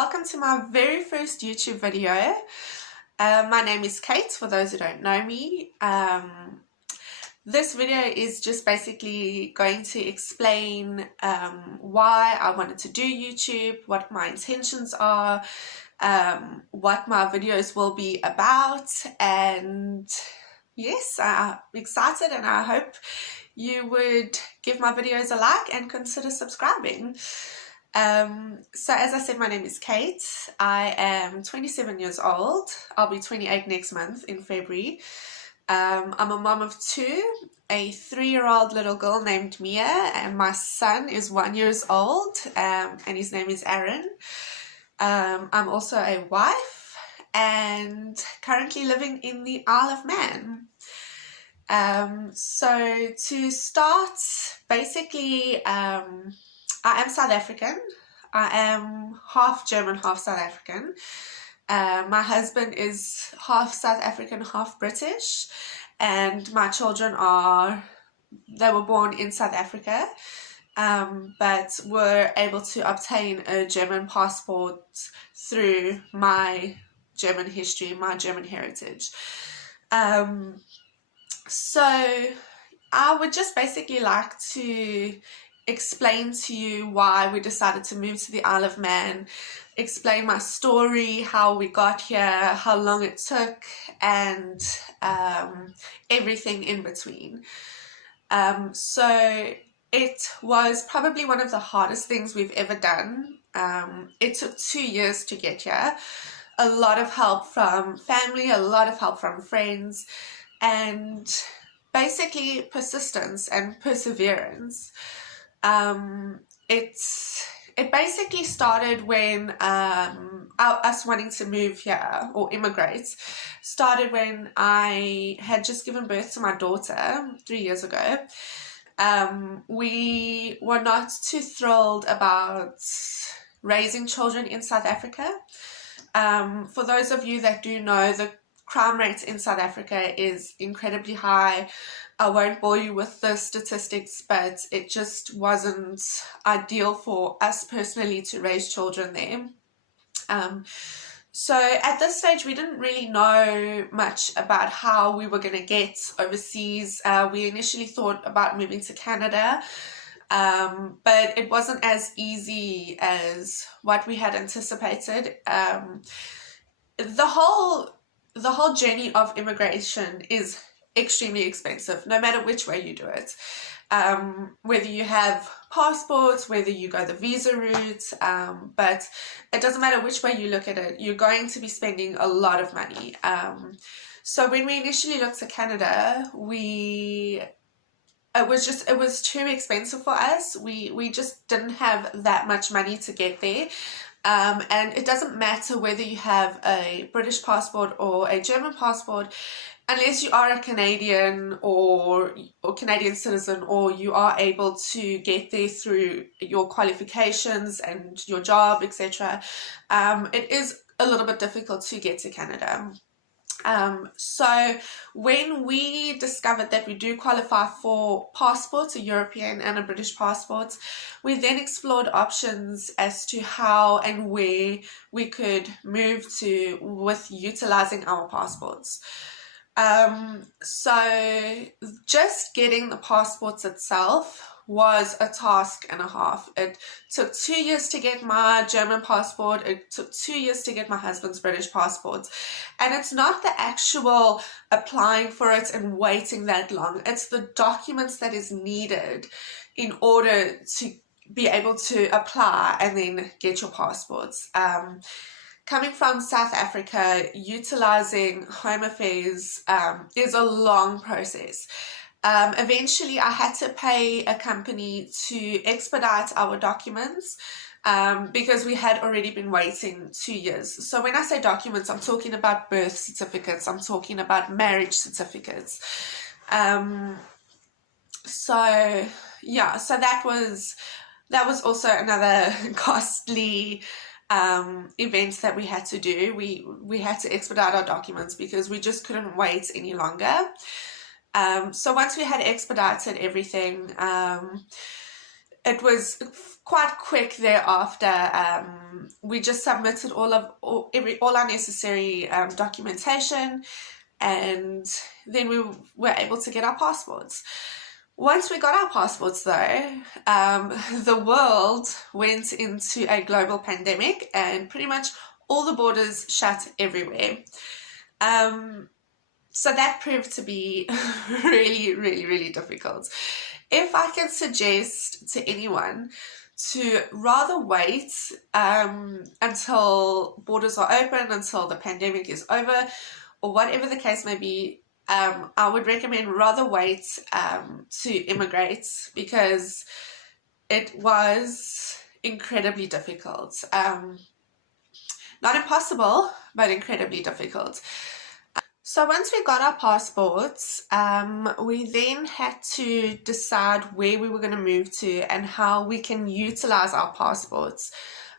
Welcome to my very first YouTube video. My name is Kate, for those who don't know me. This video is just basically going to explain why I wanted to do YouTube, what my intentions are, what my videos will be about, and yes, I'm excited and I hope you would give my videos a like and consider subscribing. So as I said, my name is Kate. I am 27 years old. I'll be 28 next month in February. I'm a mom of two, a 3-year-old little girl named Mia, and my son is 1 year old, and his name is Aaron. I'm also a wife and currently living in the Isle of Man. So to start, basically, I am South African. I am half German, half South African. My husband is half South African, half British, and my children they were born in South Africa, but were able to obtain a German passport through my German history, my German heritage. So I would just basically like to explain to you why we decided to move to the Isle of Man, explain my story, how we got here, how long it took, and everything in between. So it was probably one of the hardest things we've ever done. It took 2 years to get here. A lot of help from family, a lot of help from friends, and basically persistence and perseverance. It basically started when us wanting to move here or immigrate started when I had just given birth to my daughter 3 years ago. We were not too thrilled about raising children in South Africa. For those of you that do know, the crime rate in South Africa is incredibly high. I won't bore you with the statistics, but it just wasn't ideal for us personally to raise children there. So at this stage, we didn't really know much about how we were going to get overseas. We initially thought about moving to Canada, but it wasn't as easy as what we had anticipated. The whole journey of immigration is extremely expensive, no matter which way you do it. Whether you have passports, whether you go the visa route, but it doesn't matter which way you look at it, you're going to be spending a lot of money. So when we initially looked at Canada, it was too expensive for us. We just didn't have that much money to get there. And it doesn't matter whether you have a British passport or a German passport, unless you are a Canadian or Canadian citizen, or you are able to get there through your qualifications and your job, etc. It is a little bit difficult to get to Canada. So when we discovered that we do qualify for passports, a European and a British passport, we then explored options as to how and where we could move to with utilizing our passports. So just getting the passports itself was a task and a half. It took 2 years to get my German passport. It took 2 years to get my husband's British passport. And it's not the actual applying for it and waiting that long. It's the documents that is needed in order to be able to apply and then get your passports. Coming from South Africa, utilizing Home Affairs is a long process. Eventually, I had to pay a company to expedite our documents because we had already been waiting 2 years. So when I say documents, I'm talking about birth certificates, I'm talking about marriage certificates. So yeah, so that was also another costly events that we had to do. We had to expedite our documents because we just couldn't wait any longer. So once we had expedited everything, it was quite quick thereafter. We just submitted all our necessary documentation, and then we were able to get our passports. Once we got our passports, though, the world went into a global pandemic, and pretty much all the borders shut everywhere. So that proved to be really, really, really difficult. If I can suggest to anyone to rather wait until borders are open, until the pandemic is over, or whatever the case may be, I would recommend rather wait to immigrate, because it was incredibly difficult. Not impossible, but incredibly difficult. So once we got our passports, we then had to decide where we were going to move to and how we can utilize our passports,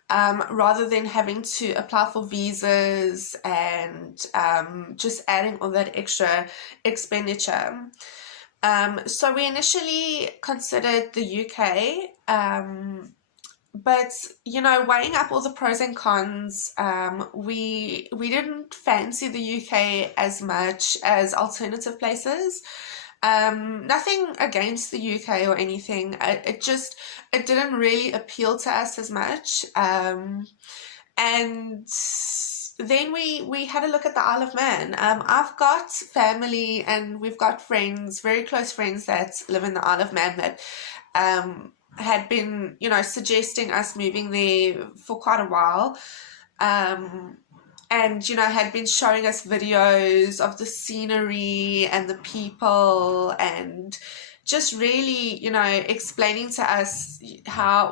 rather than having to apply for visas and just adding all that extra expenditure. So we initially considered the UK, but weighing up all the pros and cons, we didn't fancy the UK as much as alternative places. Nothing against the UK or anything. It didn't really appeal to us as much. And then we had a look at the Isle of Man. I've got family and we've got friends, very close friends, that live in the Isle of Man that had been, suggesting us moving there for quite a while. And, had been showing us videos of the scenery and the people, and just really, explaining to us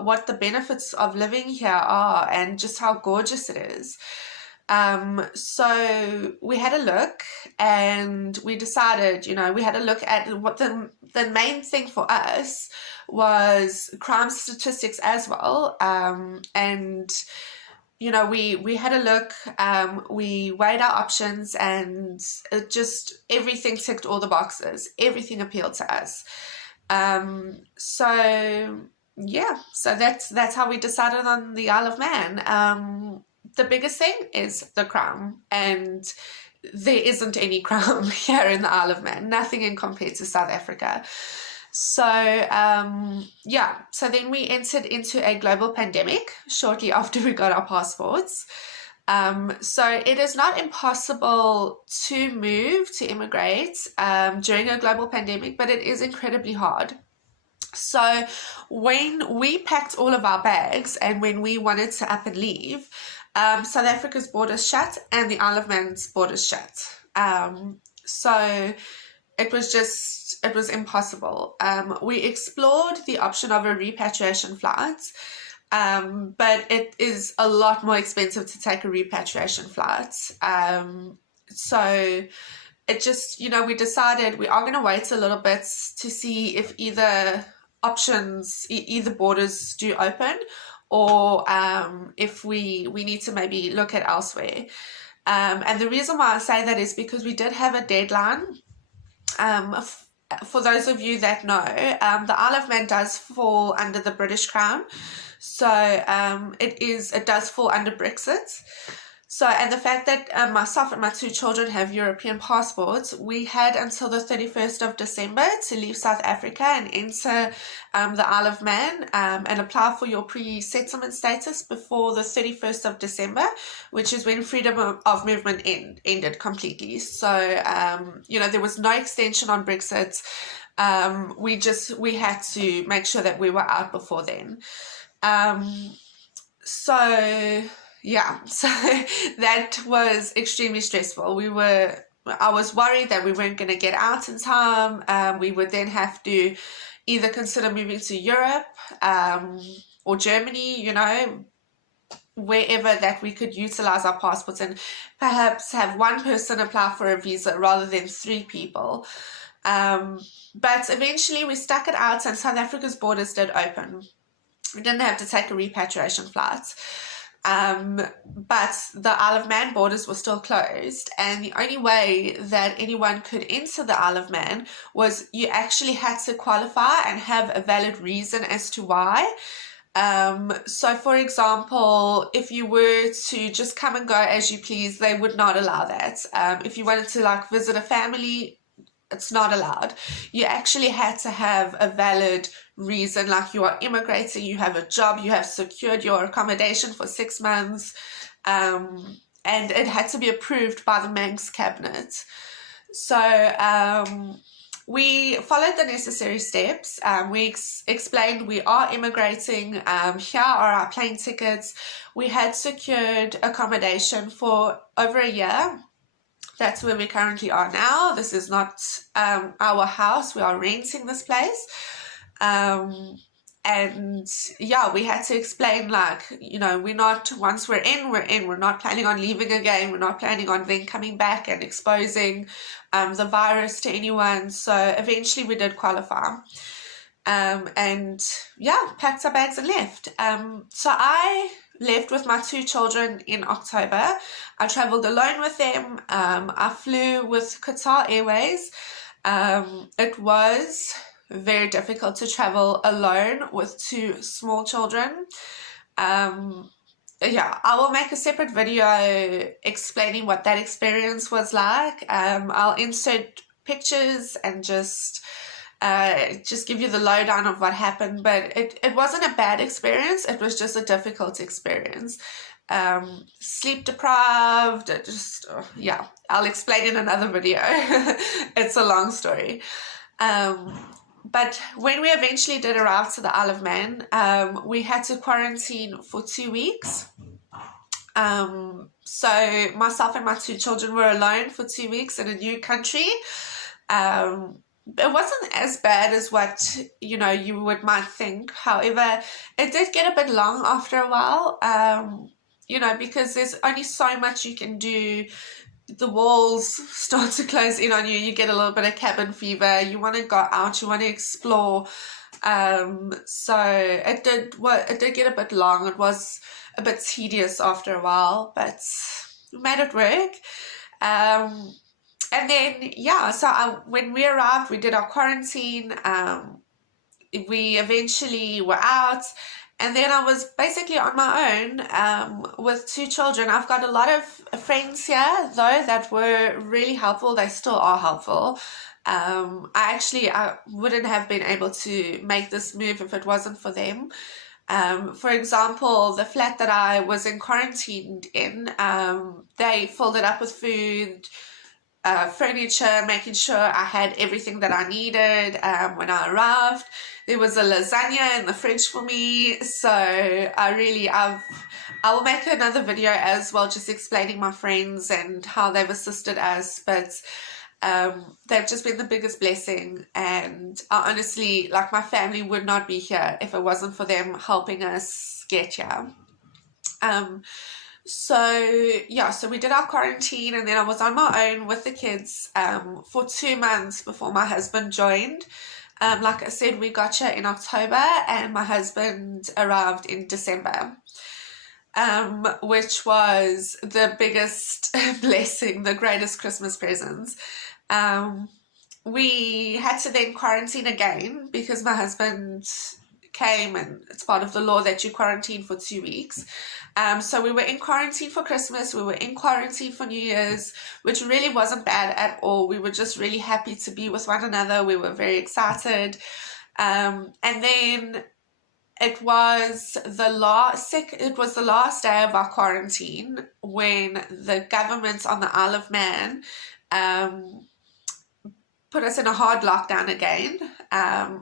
what the benefits of living here are and just how gorgeous it is. So we had a look, and we decided, we had a look at what the main thing for us was crime statistics as well. And we had a look, we weighed our options, and it just, everything ticked all the boxes. Everything appealed to us. So that's how we decided on the Isle of Man. The biggest thing is the crime, and there isn't any crime here in the Isle of Man, nothing in compared to South Africa. So so then we entered into a global pandemic shortly after we got our passports. So it is not impossible to move, to immigrate during a global pandemic, but it is incredibly hard. So when we packed all of our bags and when we wanted to up and leave, South Africa's borders shut and the Isle of Man's borders shut. So it was impossible. We explored the option of a repatriation flight, but it is a lot more expensive to take a repatriation flight. So it just, we decided we are going to wait a little bit to see if either borders do open, or if we need to maybe look at elsewhere. And the reason why I say that is because we did have a deadline. For those of you that know, the Isle of Man does fall under the British Crown, so it does fall under Brexit. So, and the fact that myself and my two children have European passports, we had until the 31st of December to leave South Africa and enter the Isle of Man and apply for your pre-settlement status before the 31st of December, which is when freedom of movement ended completely. So, there was no extension on Brexit. We had to make sure that we were out before then. So that was extremely stressful. I was worried that we weren't going to get out in time. We would then have to either consider moving to Europe or Germany, wherever that we could utilize our passports and perhaps have one person apply for a visa rather than 3 people. But eventually we stuck it out and South Africa's borders did open. We didn't have to take a repatriation flight. But the Isle of Man borders were still closed, and the only way that anyone could enter the Isle of Man was you actually had to qualify and have a valid reason as to why. So for example, if you were to just come and go as you please, they would not allow that. If you wanted to like visit a family, it's not allowed. You actually had to have a valid reason, like you are immigrating, you have a job, you have secured your accommodation for 6 months, and it had to be approved by the Manx cabinet. So we followed the necessary steps. We explained we are immigrating. Here are our plane tickets. We had secured accommodation for over a year. That's where we currently are now. This is not our house. We are renting this place. And yeah, we had to explain, like, you know, we're not, once we're in, we're in. We're not planning on leaving again. We're not planning on then coming back and exposing the virus to anyone. So eventually we did qualify. And yeah, packed our bags and left. So I left with my 2 children in October. I traveled alone with them. I flew with Qatar Airways. It was very difficult to travel alone with 2 small children. Yeah, I will make a separate video explaining what that experience was like. I'll insert pictures and just give you the lowdown of what happened, but it wasn't a bad experience. It was just a difficult experience. Sleep deprived, yeah, I'll explain in another video. It's a long story. But when we eventually did arrive to the Isle of Man, we had to quarantine for 2 weeks. So myself and my 2 children were alone for 2 weeks in a new country. It wasn't as bad as what, you know, you might think. However, it did get a bit long after a while, you know, because there's only so much you can do. The walls start to close in on you. You get a little bit of cabin fever. You want to go out. You want to explore. So it did get a bit long. It was a bit tedious after a while, but we made it work. And then, yeah, so when we arrived, we did our quarantine. We eventually were out. And then I was basically on my own with 2 children. I've got a lot of friends here, though, that were really helpful. They still are helpful. I wouldn't have been able to make this move if it wasn't for them. For example, the flat that I was in quarantined in, they filled it up with food, furniture, making sure I had everything that I needed when I arrived. There was a lasagna in the fridge for me, so I will make another video as well, just explaining my friends and how they've assisted us, but they've just been the biggest blessing, and I honestly, like, my family would not be here if it wasn't for them helping us get here. So yeah, so we did our quarantine, and then I was on my own with the kids for 2 months before my husband joined. Like I said, we got here in October, and my husband arrived in December, which was the biggest blessing, the greatest Christmas presents. We had to then quarantine again because my husband came, and it's part of the law that you quarantine for 2 weeks. So we were in quarantine for Christmas, we were in quarantine for New Year's, which really wasn't bad at all. We were just really happy to be with one another. We were very excited. And then it was the last day of our quarantine when the government on the Isle of Man put us in a hard lockdown again,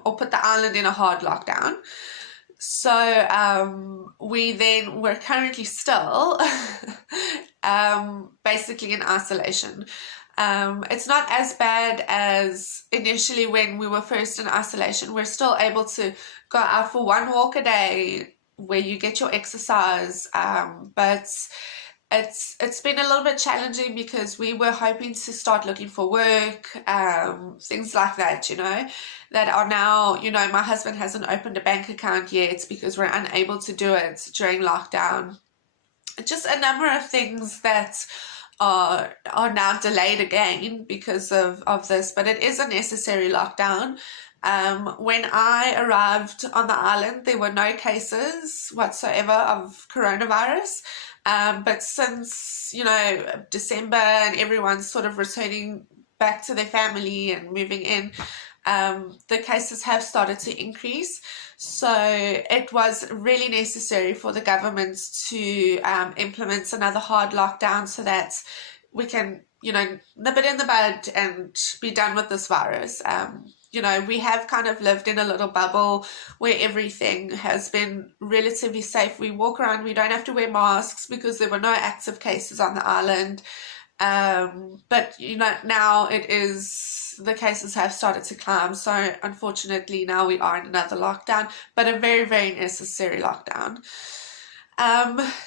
or put the island in a hard lockdown. So we then were currently still basically in isolation. It's not as bad as initially when we were first in isolation. We're still able to go out for 1 walk a day where you get your exercise, but it's been a little bit challenging because we were hoping to start looking for work, things like that, you know, that are now, you know, my husband hasn't opened a bank account yet because we're unable to do it during lockdown. just a number of things that are now delayed again because of this, but it is a necessary lockdown. When I arrived on the island, there were no cases whatsoever of coronavirus. But since, December and everyone's sort of returning back to their family and moving in, the cases have started to increase. So it was really necessary for the government to implement another hard lockdown so that we can, nip it in the bud and be done with this virus. We have kind of lived in a little bubble where everything has been relatively safe. We walk around, we don't have to wear masks because there were no active cases on the island. But now the cases have started to climb, so unfortunately now we are in another lockdown, but a very, very necessary lockdown.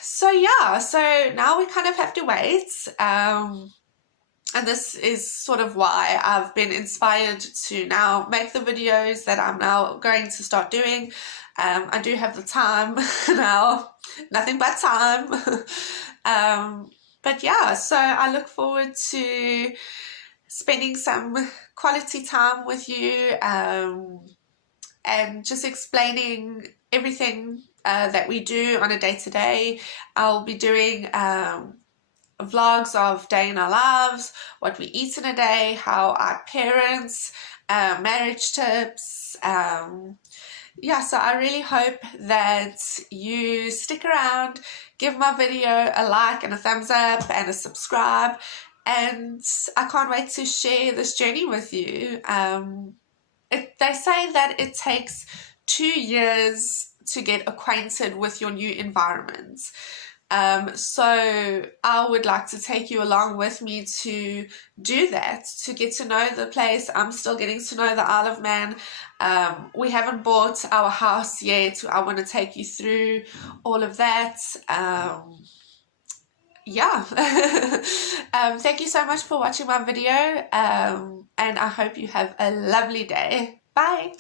So now we kind of have to wait. And this is sort of why I've been inspired to now make the videos that I'm now going to start doing. I do have the time now, nothing but time. But yeah, so I look forward to spending some quality time with you, and just explaining everything that we do on a day-to-day. I'll be doing vlogs of day in our lives, what we eat in a day, how our parents, marriage tips. So I really hope that you stick around, give my video a like and a thumbs up and a subscribe, and I can't wait to share this journey with you. They say that it takes 2 years to get acquainted with your new environment. So I would like to take you along with me to do that, to get to know the place. I'm still getting to know the Isle of Man. We haven't bought our house yet. I want to take you through all of that. Thank you so much for watching my video, and I hope you have a lovely day. Bye.